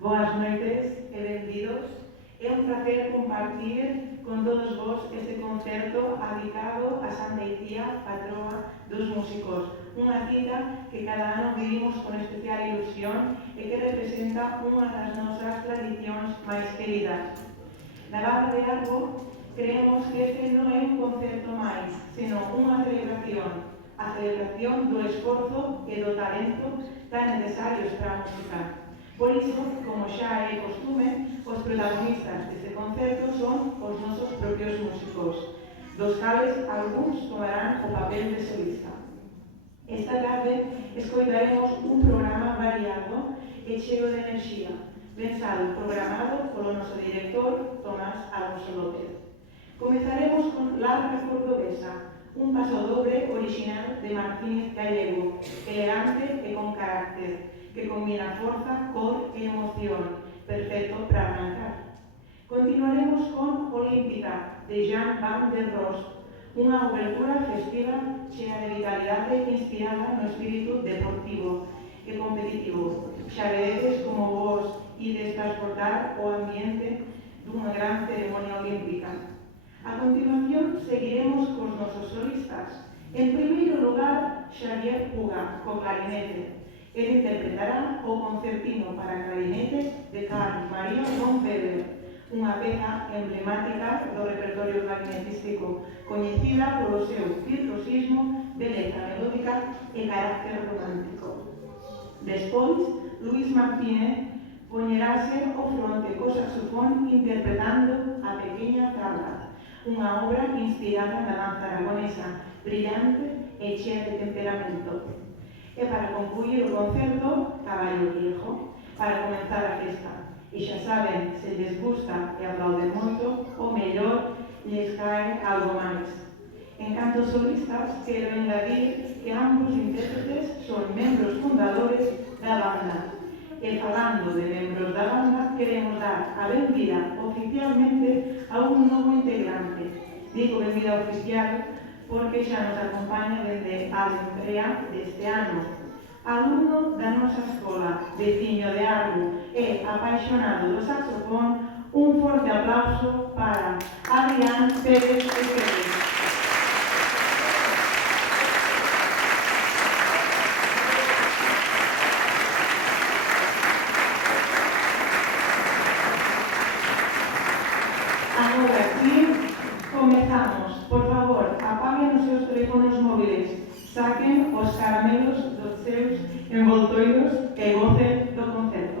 Boas noites e benvidos. É un placer compartir con todos vos este concerto dedicado a Santa Icía, patroa dos músicos. Unha cita que cada ano vivimos con especial ilusión e que representa unha das nosas tradicións máis queridas. Na Barra de Arbo creemos que este non é un concerto máis, senón unha celebración, a celebración do esforzo e do talento tan necesarios para a música. Por iso, como xa é costume, os protagonistas deste concerto son os nosos propios músicos, dos cales algúns tomarán o papel de solista. Esta tarde escoitaremos un programa variado e cheo de enerxía, pensado e programado polo noso director Tomás Alonso López. Comezaremos con Larga Cordobesa, un pasodobre original de Martínez Gallego, elegante e con carácter, que combina forza, cor e emoción, perfecto para arrancar. Continuaremos con Olímpica, de Jean Van der Rost, unha obertura festiva chea de vitalidade inspirada no espírito deportivo e competitivo. Xa vededes como vos ides transportar o ambiente dunha gran ceremonia olímpica. A continuación, seguiremos cos nosos solistas. En primeiro lugar, Xavier Puga, co clarinete. Ele interpretará o concertino para clarinete de Carl Maria von Weber, unha peza emblemática do repertorio clarinetístico, coñecida polo seu virtuosismo, beleza melódica e carácter romántico. Despois, Luis Martínez poñerase ao fronte co saxofón interpretando A Pequeña Carla, unha obra inspirada na danza aragonesa, brillante e chea de temperamento. E para concluir o concerto, Caballo Viejo, para comenzar a festa. E xa saben, se les gusta e aplauden moito, o mellor les cae algo máis. En canto solistas, quero engadir que ambos intérpretes son membros fundadores da banda. E falando de membros da banda, queremos dar a benvida oficialmente a un novo integrante. Digo benvida oficial porque xa nos acompaña dende a estrea deste ano. Alumno da nosa escola, veciño de Arbo e apaixonado do saxofón, un forte aplauso para Adrián Pérez Pérez. Agora aquí comezamos. Por favor, apaguen os seus teléfonos móviles, saquen os caramelos dos seus envoltoiros e gocen do concerto.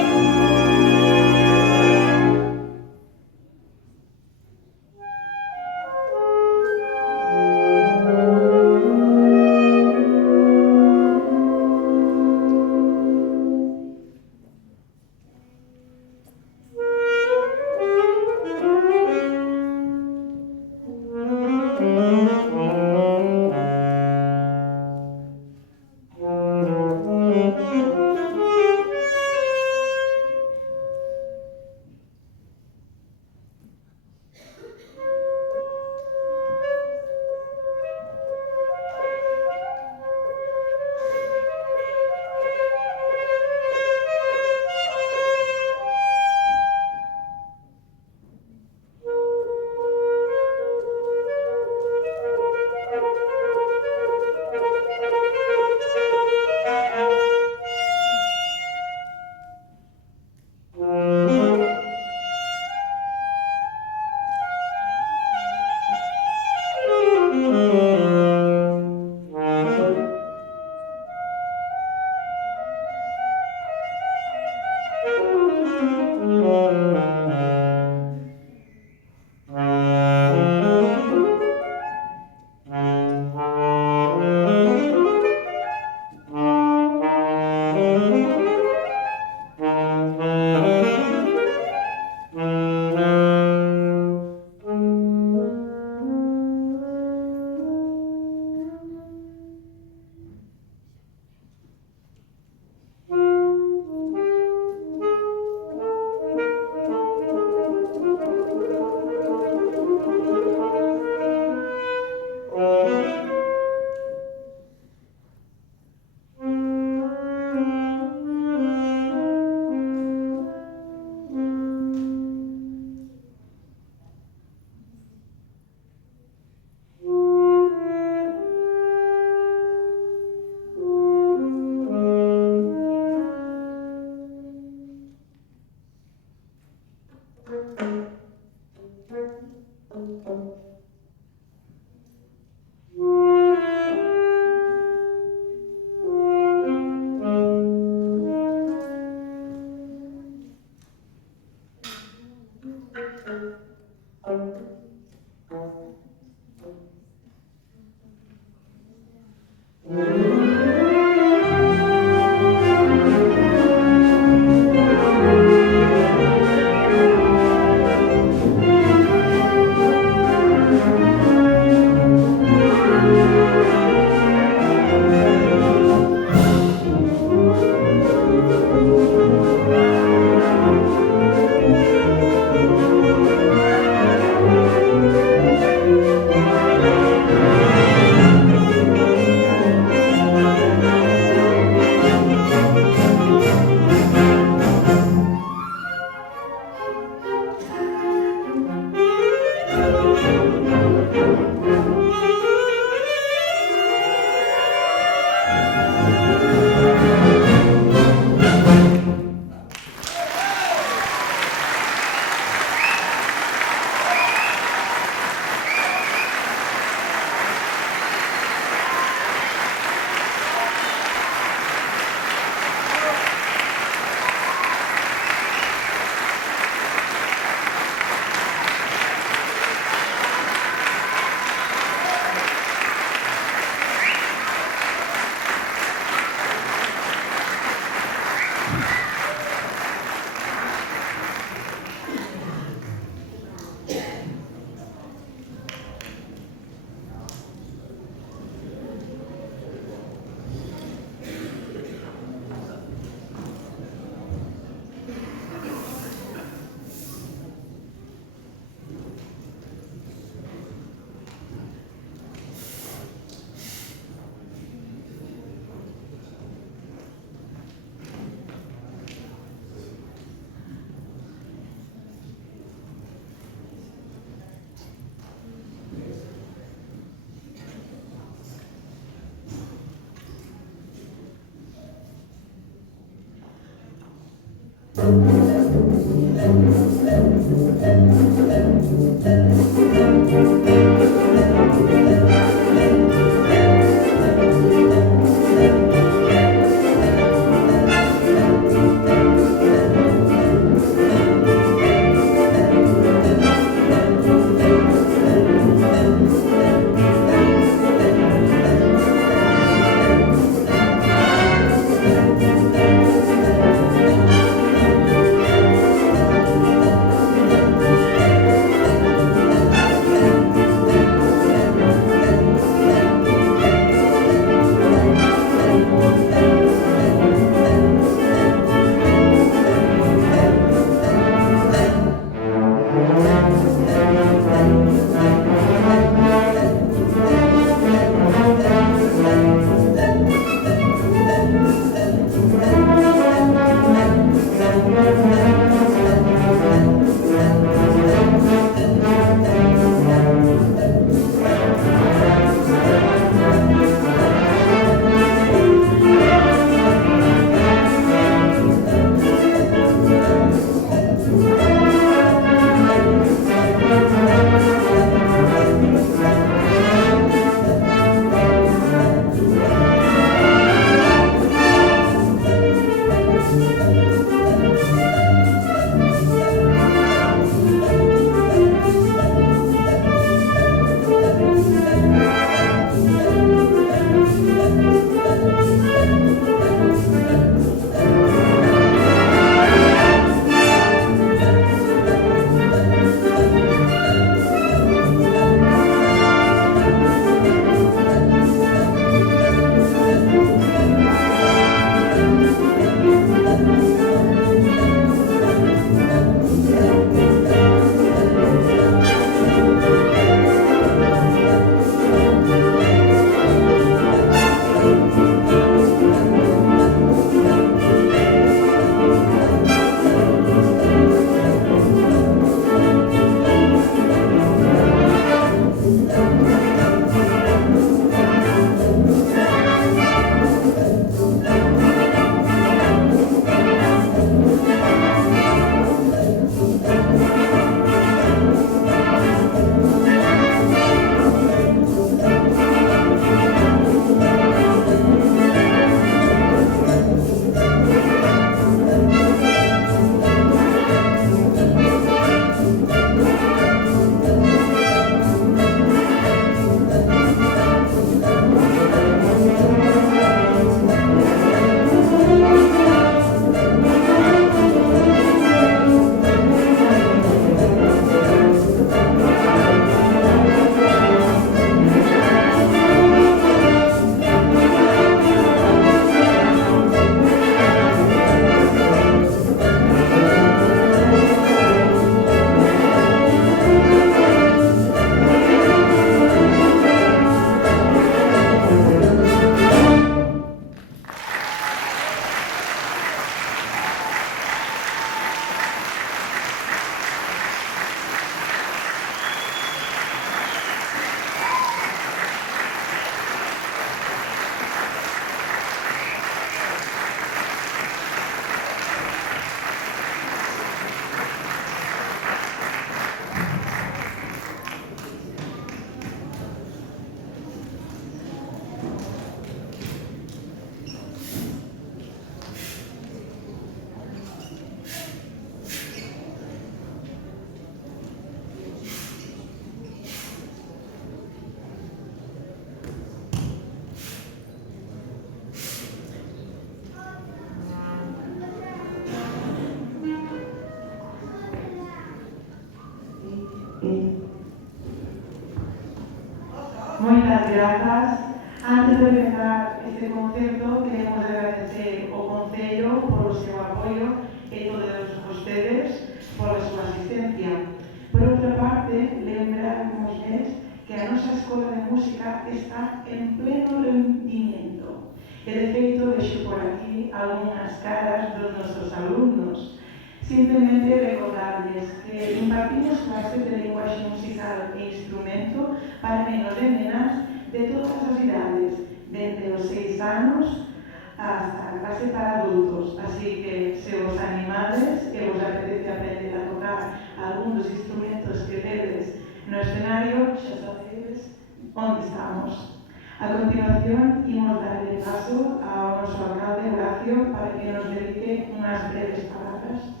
Moitas grazas. Antes de empezar este concerto, queremos agradecer ao Concello polo seu apoio e todos vostedes pola súa asistencia. Por outra parte, lembrarmosles que a nosa Escola de Música está en pleno rendimiento. E de feito, vexo por aquí algunhas caras dos nosos alumnos. Simplemente recordarles que impartimos clases de lenguaxe musical e instrumento para nenos e nenas de todas as idades, desde os 6 anos hasta a clase para adultos. Así que, se vos animades e vos apetece aprender a tocar algún dos instrumentos que tedes no escenario, xa sabedes onde estamos. A continuación, imos darle paso ao noso alcalde Horacio para que nos dedique unhas breves palabras.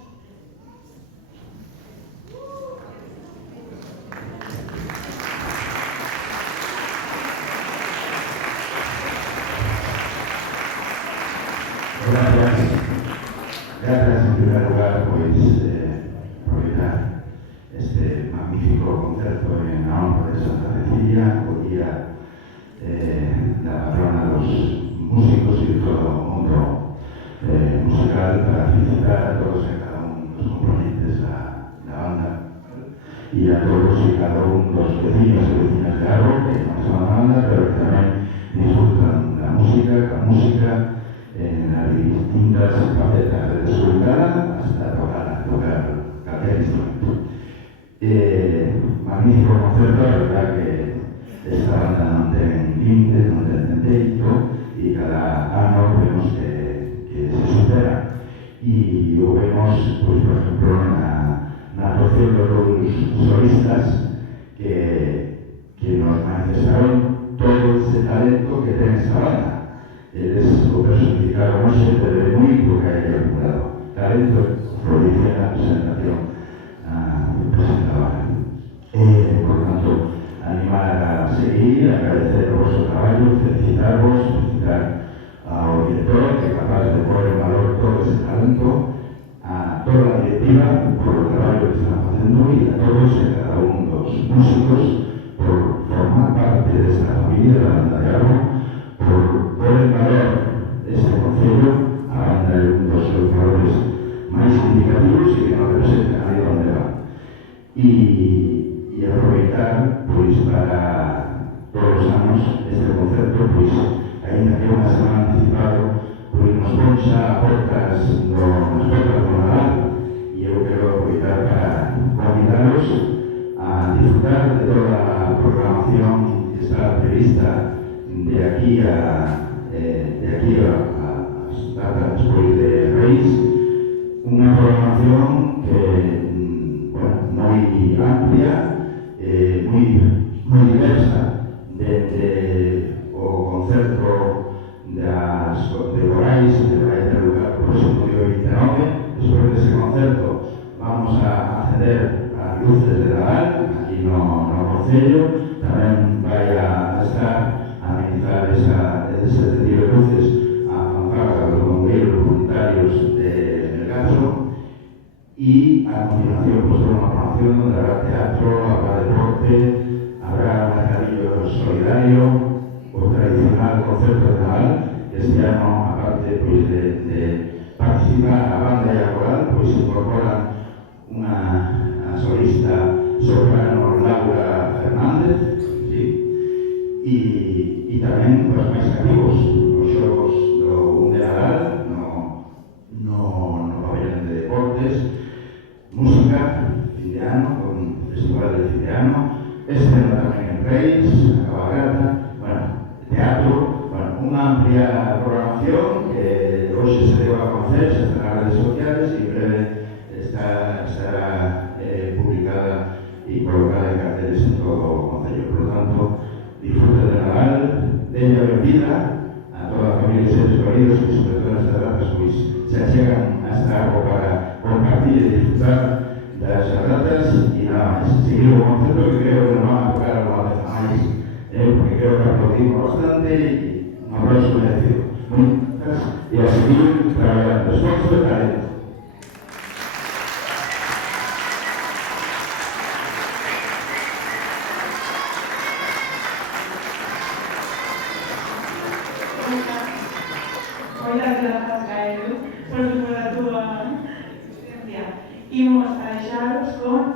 Gracias en primer lugar, aprovechar este magnífico concerto en la honra de Santa Cecilia, hoy día la patrona de los músicos y de todo el mundo musical, para felicitar a todos y a cada uno de los componentes de la banda y a todos y cada uno de los vecinos y vecinas de Arbo, que no son la banda, pero que también disfrutan la música en las distintas facetas de su vida hasta tocar cualquier instrumento. Magnífico concerto, la verdad que esta banda non ten límite, non ten teito e cada ano vemos que se supera e o vemos, pues, por exemplo, na actuación dos solistas que nos manifestaron todo ese talento que ten esta banda. Eles o personificaron hoxe de moito que hai acumulado. Talento florice na presentación presentada. Por tanto, animar a seguir, agradecer o vosso traballo, felicitar ao director que é capaz de pôr en valor todo ese talento, a toda a directiva por o traballo que están facendo e a todos e cada un dos músicos por formar parte desta familia da banda de Arbo, por en valor este concello, a banda é un dos seus valores máis significativos e que nos representa aí onde va. E aproveitar, pois, para todos os anos este concerto, pois, ainda que unha semana anticipado, pois nos ponxa a portas do Nadal, e eu quero aproveitar para convidaros a disfrutar de toda a programación que está prevista de aquí a las datas después de Reis, una programación que, muy amplia, muy diversa, desde o concerto de Corais, que vai ter lugar o próximo día 29. Después de ese concerto vamos a acceder a luces de Nadal aquí no Concello. Tamén vai a estar a amenizar ese sentido de luces a fanfarra dos bombeiros voluntarios de Melgazo, y a continuación pues una programación donde habrá teatro, habrá deporte, habrá un mercadillo solidario, o tradicional concerto de Nadal, que este año, aparte pues, de participar a banda y a coral, pues se incorpora una solista soprano, Laura Fernández, ¿sí? Y tamén pues, máis activos os xogos do de Nadal no pabellón de deportes, música, fin de ano, con festival de fin de ano, escena tamén en Reis, a cabalgata, teatro, unha amplia programación que hoxe se deu a conocer, se está nas redes sociales e en breve estará publicada e colocada en carteles en todo o Concello. Por lo tanto, disfrute de Nadal, denlle a benvida a toda a familia de seres queridos que sobre todo nestas datas pois se achegan a esta água para compartir e disfrutar das datas e nada máis. Seguir o concerto que creo que nos van a tocar alguna vez máis, porque creo que aplaudimos bastante e un aplauso merecido. Moitas e a seguir traballando esforzo e talento. Moitas grazas, Gael, por a túa existencia. Imos a deixaros con